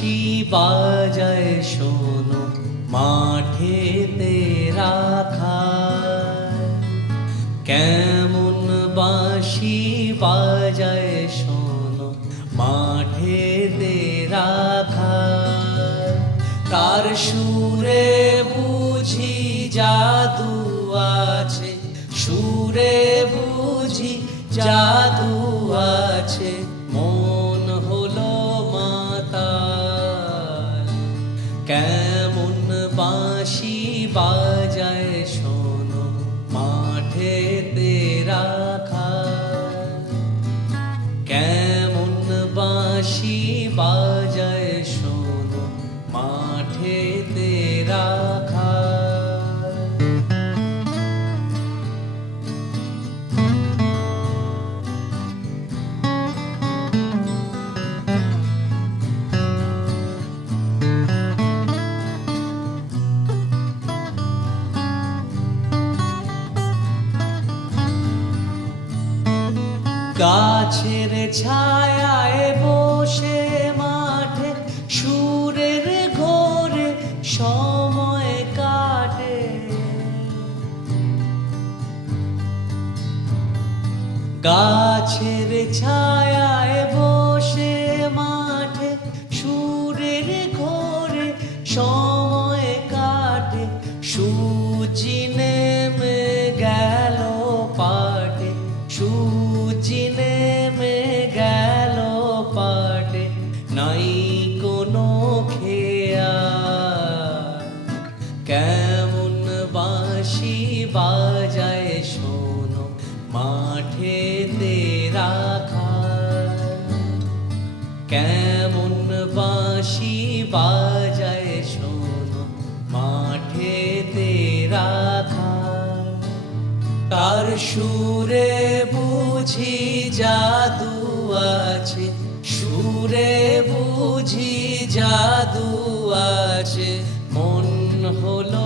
বাঁশি বাজায় শোনো মাঠেতে রাখা, কেমন বাঁশি বাজায় শোনো মাঠেতে রাখা। তার সুরে বুঝি জাদু আছে, সুরে বুঝি জাদু আছে, মন হলো মাতাল। কেমন বাঁশি বাজায় শোনো মাঠেতে রাখা, কেমন বাঁশি বাজায় শোনো মাঠেতে রাখা। গাছের ছায়ায় বসে মাঠে সুরের ঘোরে সময় কাটে, গাছের ছায়ায় বসে মাঠে সুরের ঘোরে সময় কাটে। সূর্যি নেমে গেল পাটে, সূর্যি নেমে গেল পাটে, নাই কোনো খেয়াল। কেমন বাঁশি বাজায় শোনো মাঠেতে রাখা, কেমন বাঁশি বাজায় শোনো মাঠেতে রাখা। তার সুরে বুঝি জাদু আছে, সুরে বুঝি জাদু আছে, মন হলো